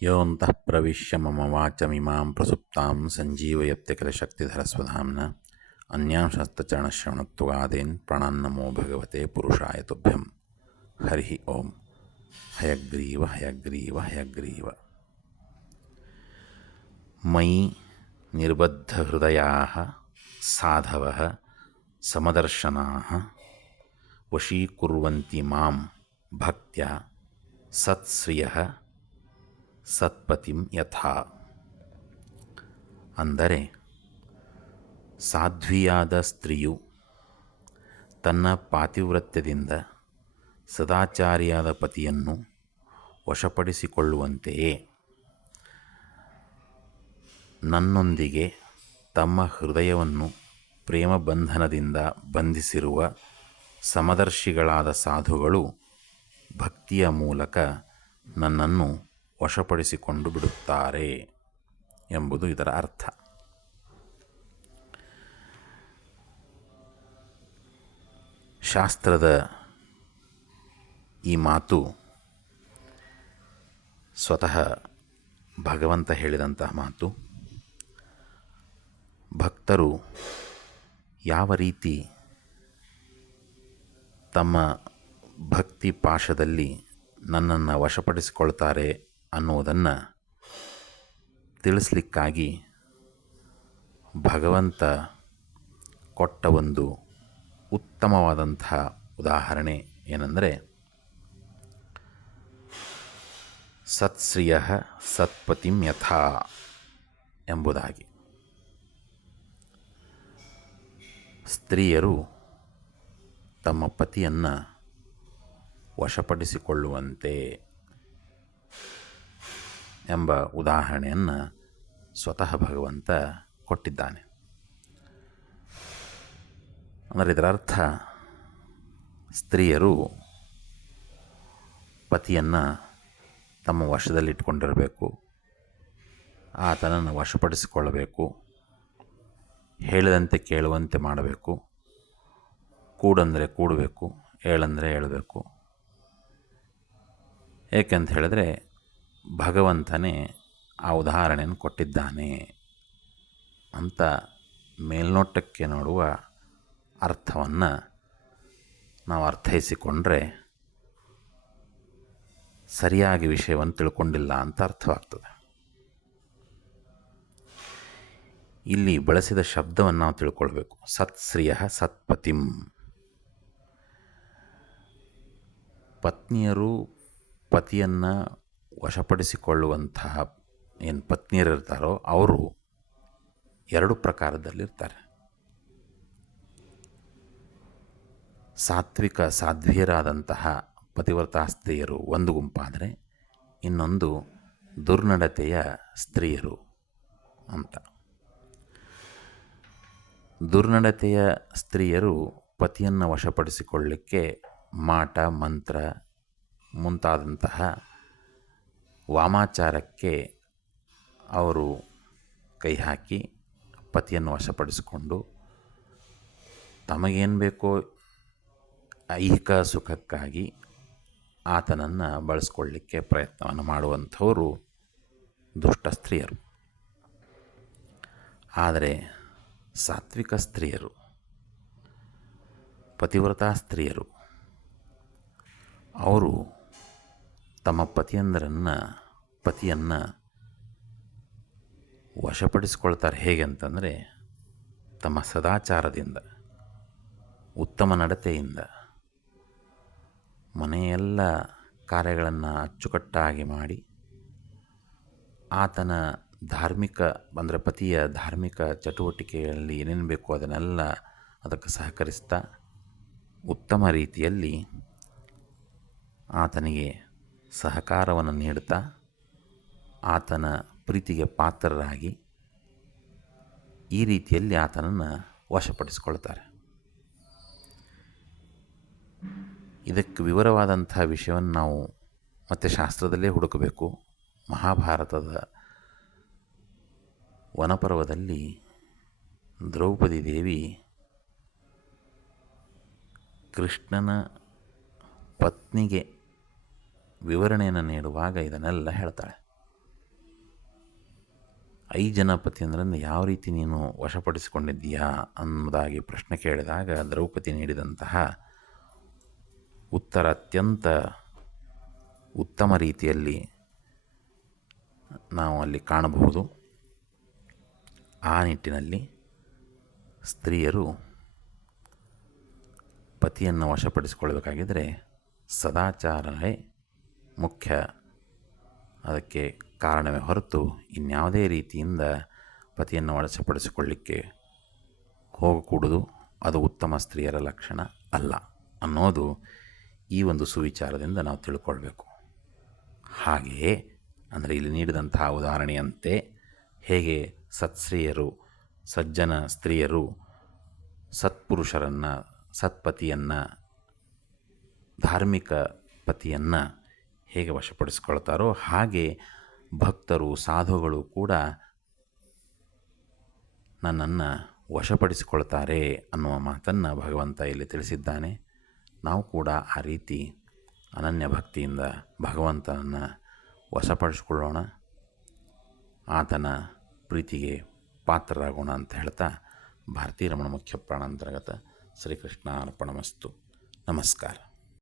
ಯೋऽन्तಃ ಪ್ರವಿಶ್ಯ ಮಮ ವಾಚಮಿಮಾಂ ಪ್ರಸುಪ್ತಾಂ ಸಂಜೀವಯತ್ಯಖಿಲಶಕ್ತಿಧರಸ್ವಧಾಮ್ನಾ ಅನ್ಯಾಂಶಸ್ತಚರಣಶ್ರವಣತ್ವಗಾದೀನ್ ಪ್ರಾಣಾನ್ನಮೋ ಭಗವತೆ ಪುರುಷಾಯ ತುಭ್ಯಂ. ಹರಿ ಓಂ. ಹಯಗ್ರೀವ ಹಯಗ್ರೀವ ಹಯಗ್ರೀವ. ಮಯಿ ನಿರ್ಬದ್ಧಹೃದಯಾಃ ಸಾಧವಃ ಸಮದರ್ಶನಾಃ ವಶೀಕುರ್ವಂತಿ ಮಾಂ ಭಕ್ತ್ಯಾ ಸತ್ಶ್ರಿಯಃ ಸತ್ಪತಿಂ ಯಥಾ. ಅಂದರೆ ಸಾಧ್ವಿಯಾದ ಸ್ತ್ರೀಯು ತನ್ನ ಪಾತಿವ್ರತ್ಯದಿಂದ ಸದಾಚಾರಿಯಾದ ಪತಿಯನ್ನು ವಶಪಡಿಸಿಕೊಳ್ಳುವಂತೆಯೇ ನನ್ನೊಂದಿಗೆ ತಮ್ಮ ಹೃದಯವನ್ನು ಪ್ರೇಮ ಬಂಧನದಿಂದ ಬಂಧಿಸಿರುವ ಸಮದರ್ಶಿಗಳಾದ ಸಾಧುಗಳು ಭಕ್ತಿಯ ಮೂಲಕ ನನ್ನನ್ನು ವಶಪಡಿಸಿಕೊಂಡು ಬಿಡುತ್ತಾರೆ ಎಂಬುದು ಇದರ ಅರ್ಥ. ಶಾಸ್ತ್ರದ ಈ ಮಾತು ಸ್ವತಃ ಭಗವಂತ ಹೇಳಿದಂತಹ ಮಾತು. ಭಕ್ತರು ಯಾವ ರೀತಿ ತಮ್ಮ ಭಕ್ತಿ ಪಾಶದಲ್ಲಿ ನನ್ನನ್ನು ವಶಪಡಿಸಿಕೊಳ್ತಾರೆ ಅನ್ನುವುದನ್ನು ತಿಳಿಸ್ಲಿಕ್ಕಾಗಿ ಭಗವಂತ ಕೊಟ್ಟ ಒಂದು ಉತ್ತಮವಾದಂಥ ಉದಾಹರಣೆ ಏನೆಂದರೆ, ಸತ್ಶ್ರಿಯ ಸತ್ಪತಿಂ ಯಥಾ ಎಂಬುದಾಗಿ. ಸ್ತ್ರೀಯರು ತಮ್ಮ ಪತಿಯನ್ನು ವಶಪಡಿಸಿಕೊಳ್ಳುವಂತೆ ಎಂಬ ಉದಾಹರಣೆಯನ್ನು ಸ್ವತಃ ಭಗವಂತ ಕೊಟ್ಟಿದ್ದಾನೆ. ಅಂದರೆ ಇದರ ಅರ್ಥ, ಸ್ತ್ರೀಯರು ಪತಿಯನ್ನು ತಮ್ಮ ವಶದಲ್ಲಿಟ್ಕೊಂಡಿರಬೇಕು, ಆತನನ್ನು ವಶಪಡಿಸಿಕೊಳ್ಳಬೇಕು, ಹೇಳಿದಂತೆ ಕೇಳುವಂತೆ ಮಾಡಬೇಕು, ಕೂಡಂದರೆ ಕೂಡಬೇಕು, ಏಳಂದರೆ ಏಳಬೇಕು. ಏಕೆಂತ ಹೇಳಿದ್ರೆ ಭಗವಂತನೇ ಆ ಉದಾಹರಣೆಯನ್ನು ಕೊಟ್ಟಿದ್ದಾನೆ ಅಂತ ಮೇಲ್ನೋಟಕ್ಕೆ ನೋಡುವ ಅರ್ಥವನ್ನು ನಾವು ಅರ್ಥೈಸಿಕೊಂಡ್ರೆ ಸರಿಯಾಗಿ ವಿಷಯವನ್ನು ತಿಳ್ಕೊಂಡಿಲ್ಲ ಅಂತ ಅರ್ಥವಾಗ್ತದೆ. ಇಲ್ಲಿ ಬಳಸಿದ ಶಬ್ದವನ್ನು ನಾವು ತಿಳ್ಕೊಳ್ಬೇಕು. ಸತ್ಶ್ರಿಯ ಸತ್ಪತಿಂ. ಪತ್ನಿಯರು ಪತಿಯನ್ನು ವಶಪಡಿಸಿಕೊಳ್ಳುವಂತಹ ಏನು ಪತ್ನಿಯರಿರ್ತಾರೋ ಅವರು ಎರಡು ಪ್ರಕಾರದಲ್ಲಿರ್ತಾರೆ. ಸಾಧ್ವಿಯರಾದಂತಹ ಪತಿವ್ರತಾ ಸ್ತ್ರೀಯರು ಒಂದು ಗುಂಪಾದರೆ, ಇನ್ನೊಂದು ದುರ್ನಡತೆಯ ಸ್ತ್ರೀಯರು ಅಂತ. ದುರ್ನಡತೆಯ ಸ್ತ್ರೀಯರು ಪತಿಯನ್ನು ವಶಪಡಿಸಿಕೊಳ್ಳಲಿಕ್ಕೆ ಮಾಟ ಮಂತ್ರ ಮುಂತಾದಂತಹ ವಾಮಾಚಾರಕ್ಕೆ ಅವರು ಕೈ ಹಾಕಿ ಪತಿಯನ್ನು ವಶಪಡಿಸಿಕೊಂಡು ತಮಗೇನು ಬೇಕೋ ಐಹಿಕ ಸುಖಕ್ಕಾಗಿ ಆತನನ್ನು ಬಳಸ್ಕೊಳ್ಳಿಕ್ಕೆ ಪ್ರಯತ್ನವನ್ನು ಮಾಡುವಂಥವರು ದುಷ್ಟ ಸ್ತ್ರೀಯರು. ಆದರೆ ಸಾತ್ವಿಕ ಸ್ತ್ರೀಯರು, ಪತಿವ್ರತಾ ಸ್ತ್ರೀಯರು, ಅವರು ತಮ್ಮ ಪತಿಯನ್ನು ವಶಪಡಿಸ್ಕೊಳ್ತಾರೆ. ಹೇಗೆ ಅಂತಂದರೆ, ತಮ್ಮ ಸದಾಚಾರದಿಂದ, ಉತ್ತಮ ನಡತೆಯಿಂದ, ಮನೆಯೆಲ್ಲ ಕಾರ್ಯಗಳನ್ನು ಅಚ್ಚುಕಟ್ಟಾಗಿ ಮಾಡಿ ಆತನ ಧಾರ್ಮಿಕ ಅಂದರೆ ಪತಿಯ ಧಾರ್ಮಿಕ ಚಟುವಟಿಕೆಯಲ್ಲಿ ಏನೇನು ಬೇಕೋ ಅದನ್ನೆಲ್ಲ ಅದಕ್ಕೆ ಸಹಕರಿಸ್ತಾ ಉತ್ತಮ ರೀತಿಯಲ್ಲಿ ಆತನಿಗೆ ಸಹಕಾರವನ್ನು ನೀಡುತ್ತಾ ಆತನ ಪ್ರೀತಿಗೆ ಪಾತ್ರರಾಗಿ ಈ ರೀತಿಯಲ್ಲಿ ಆತನನ್ನು ವಶಪಡಿಸಿಕೊಳ್ತಾರೆ. ಇದಕ್ಕೆ ವಿವರವಾದಂಥ ವಿಷಯವನ್ನು ನಾವು ಮತ್ತೆ ಶಾಸ್ತ್ರದಲ್ಲೇ ಹುಡುಕಬೇಕು. ಮಹಾಭಾರತದ ವನಪರ್ವದಲ್ಲಿ ದ್ರೌಪದಿ ದೇವಿ ಕೃಷ್ಣನ ಪತ್ನಿಗೆ ವಿವರಣೆಯನ್ನು ನೀಡುವಾಗ ಇದನ್ನೆಲ್ಲ ಹೇಳ್ತಾಳೆ. ಐಜನಪತಿ ಅಂದ್ರೆ ಯಾವ ರೀತಿ ನೀನು ವಶಪಡಿಸಿಕೊಂಡಿದ್ದೀಯಾ ಅನ್ನೋದಾಗಿ ಪ್ರಶ್ನೆ ಕೇಳಿದಾಗ ದ್ರೌಪದಿ ನೀಡಿದಂತಹ ಉತ್ತರ ಅತ್ಯಂತ ಉತ್ತಮ ರೀತಿಯಲ್ಲಿ ನಾವು ಅಲ್ಲಿ ಕಾಣಬಹುದು. ಆ ನಿಟ್ಟಿನಲ್ಲಿ ಸ್ತ್ರೀಯರು ಪತಿಯನ್ನು ವಶಪಡಿಸಿಕೊಳ್ಳಬೇಕಾಗಿದ್ದರೆ ಸದಾಚಾರವೇ ಮುಖ್ಯ, ಅದಕ್ಕೆ ಕಾರಣವೇ ಹೊರತು ಇನ್ಯಾವುದೇ ರೀತಿಯಿಂದ ಪತಿಯನ್ನು ವಶಪಡಿಸಿಕೊಳ್ಳಿಕ್ಕೆ ಹೋಗಕೂಡದು. ಅದು ಉತ್ತಮ ಸ್ತ್ರೀಯರ ಲಕ್ಷಣ ಅಲ್ಲ ಅನ್ನೋದು ಈ ಒಂದು ಸುವಿಚಾರದಿಂದ ನಾವು ತಿಳ್ಕೊಳ್ಬೇಕು. ಹಾಗೆಯೇ ಅಂದರೆ ಇಲ್ಲಿ ನೀಡಿದಂತಹ ಉದಾಹರಣೆಯಂತೆ ಹೇಗೆ ಸತ್ಸ್ತ್ರೀಯರು, ಸಜ್ಜನ ಸ್ತ್ರೀಯರು ಸತ್ಪುರುಷರನ್ನು, ಸತ್ಪತಿಯನ್ನು, ಧಾರ್ಮಿಕ ಪತಿಯನ್ನು ಹೇಗೆ ವಶಪಡಿಸ್ಕೊಳ್ತಾರೋ ಹಾಗೆ ಭಕ್ತರು, ಸಾಧುಗಳು ಕೂಡ ನನ್ನನ್ನು ವಶಪಡಿಸಿಕೊಳ್ತಾರೆ ಅನ್ನುವ ಮಾತನ್ನು ಭಗವಂತ ಇಲ್ಲಿ ತಿಳಿಸಿದ್ದಾನೆ. ನಾವು ಕೂಡ ಆ ರೀತಿ ಅನನ್ಯ ಭಕ್ತಿಯಿಂದ ಭಗವಂತನನ್ನು ವಶಪಡಿಸಿಕೊಳ್ಳೋಣ, ಆತನ ಪ್ರೀತಿಗೆ ಪಾತ್ರರಾಗೋಣ ಅಂತ ಹೇಳ್ತಾ ಭಾರತೀ ರಮಣ ಮುಖ್ಯ ಪ್ರಾಣಾಂತರ್ಗತ ಶ್ರೀಕೃಷ್ಣ ಅರ್ಪಣಮಸ್ತು. ನಮಸ್ಕಾರ.